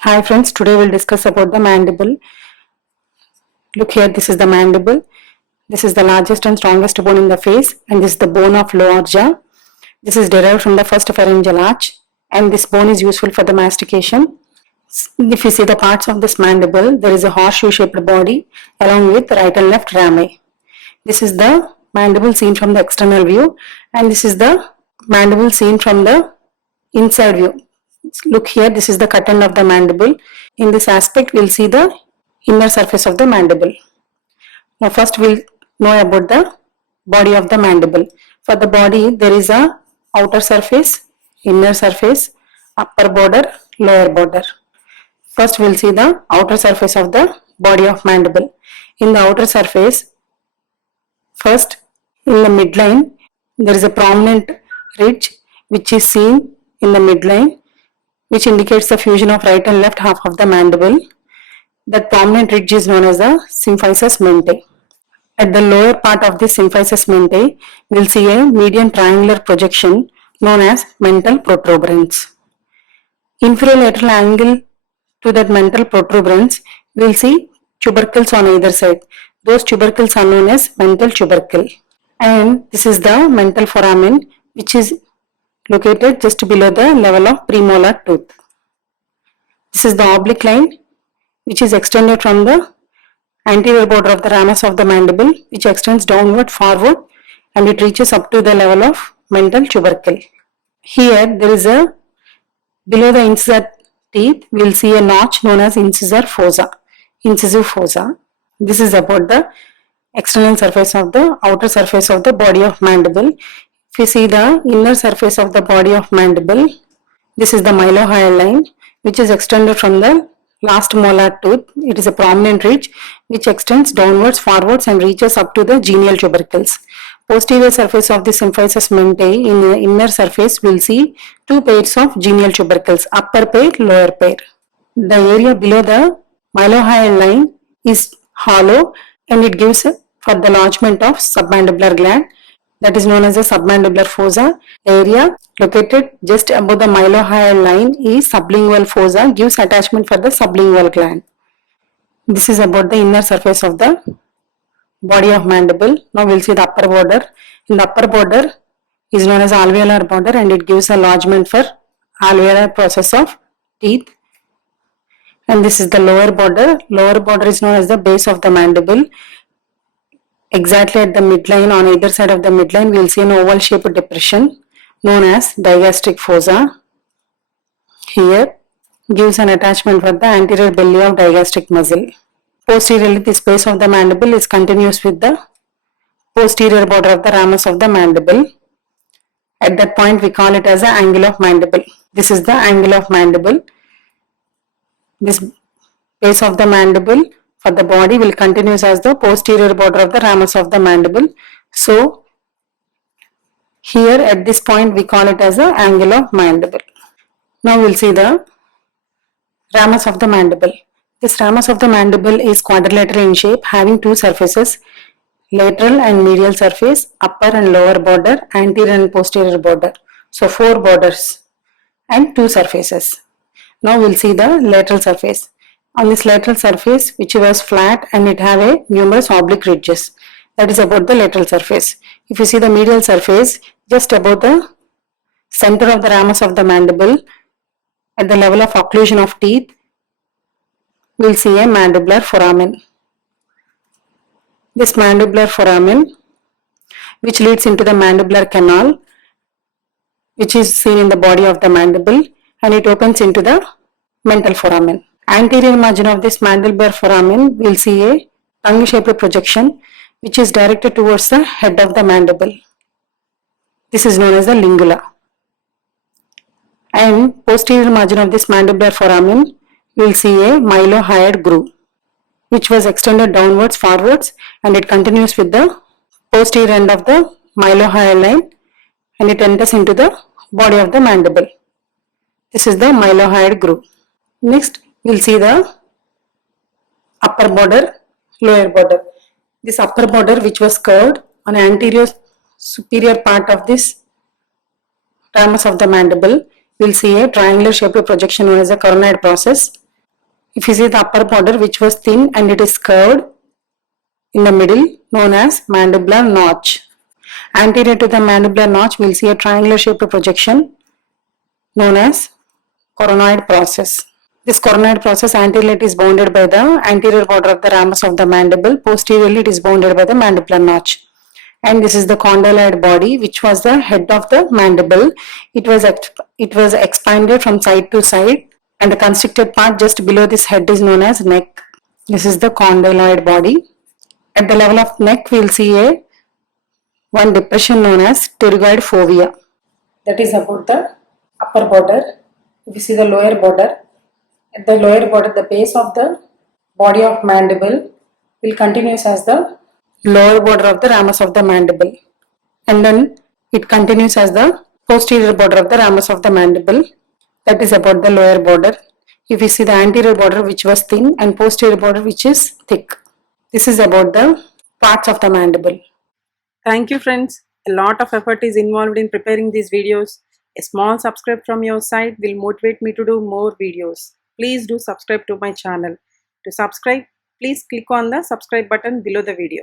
Hi friends, today we'll discuss about the mandible. Look here, this is the mandible. This is the largest and strongest bone in the face, and this is the bone of lower jaw. This is derived from the first pharyngeal arch, and this bone is useful for the mastication. If you see the parts of this mandible, there is a horseshoe shaped body along with right and left rami. This is the mandible seen from the external view, and this is the mandible seen from the inside view. Look here, this is the cut end of the mandible. In this aspect, we'll see the inner surface of the mandible. Now first we'll know about the body of the mandible. For the body, there is a outer surface, inner surface, upper border, lower border. First we'll see the outer surface of the body of mandible. In the outer surface, first in the midline, there is a prominent ridge which is seen in the midline, which indicates the fusion of right and left half of the mandible. That prominent ridge is known as the symphysis mente. At the lower part of the symphysis mente, we will see a median triangular projection known as mental protuberance. Inferior lateral angle to that mental protuberance, we will see tubercles on either side. Those tubercles are known as mental tubercle. And this is the mental foramen, which is located just below the level of premolar tooth. This is the oblique line which is extended from the anterior border of the ramus of the mandible, which extends downward, forward, and it reaches up to the level of mental tubercle. Here there is a, below the incisor teeth, we will see a notch known as incisive fossa. This is about the external surface of the outer surface of the body of mandible. If you see the inner surface of the body of mandible, this is the mylohyoid line which is extended from the last molar tooth. It is a prominent ridge which extends downwards, forwards and reaches up to the genial tubercles. Posterior surface of the symphysis mente, in the inner surface we will see two pairs of genial tubercles, upper pair, lower pair. The area below the mylohyoid line is hollow and it gives for the lodgement of submandibular gland, that is known as the submandibular fossa. The area located just above the mylohyoid line is sublingual fossa, gives attachment for the sublingual gland. This is about the inner surface of the body of mandible. Now we will see the upper border. In the upper border is known as alveolar border and it gives a lodgement for alveolar process of teeth. And this is the lower border. Lower border is known as the base of the mandible. Exactly at the midline, on either side of the midline, we will see an oval shaped depression known as digastric fossa. Here gives an attachment for the anterior belly of digastric muscle. Posteriorly, the space of the mandible is continuous with the posterior border of the ramus of the mandible. At that point, we call it as the angle of mandible. This is the angle of mandible. This base of the mandible for the body will continue as the posterior border of the ramus of the mandible. So, here at this point we call it as the angle of mandible. Now we will see the ramus of the mandible. This ramus of the mandible is quadrilateral in shape, having two surfaces, lateral and medial surface, upper and lower border, anterior and posterior border. So, four borders and two surfaces. Now we will see the lateral surface. On this lateral surface, which was flat and it have a numerous oblique ridges. That is about the lateral surface. If you see the medial surface, just above the center of the ramus of the mandible, at the level of occlusion of teeth, we will see a mandibular foramen. This mandibular foramen, which leads into the mandibular canal, which is seen in the body of the mandible, and it opens into the mental foramen. Anterior margin of this mandibular foramen, we will see a tongue-shaped projection which is directed towards the head of the mandible. This is known as the lingula. And posterior margin of this mandibular foramen, we will see a mylohyoid groove which was extended downwards, forwards, and it continues with the posterior end of the mylohyoid line and it enters into the body of the mandible. This is the mylohyoid groove. Next, we will see the upper border, lower border. This upper border which was curved on anterior superior part of this ramus of the mandible, we will see a triangular shaped projection known as a coronoid process. If you see the upper border which was thin and it is curved in the middle, known as mandibular notch. Anterior to the mandibular notch, we'll see a triangular shaped projection known as coronoid process. This coronoid process anteriorly is bounded by the anterior border of the ramus of the mandible, posteriorly it is bounded by the mandibular notch. And this is the condyloid body, which was the head of the mandible. It was expanded from side to side, and the constricted part just below this head is known as neck. This is the condyloid body. At the level of neck, we will see one depression known as pterygoid fovea. That is about the upper border. If you see the lower border, at the lower border, the base of the body of mandible will continues as the lower border of the ramus of the mandible, and then it continues as the posterior border of the ramus of the mandible. That is about the lower border. If you see the anterior border which was thin and posterior border which is thick. This is about the parts of the mandible. Thank you, friends. A lot of effort is involved in preparing these videos. A small subscribe from your side will motivate me to do more videos. Please do subscribe to my channel. To subscribe, please click on the subscribe button below the video.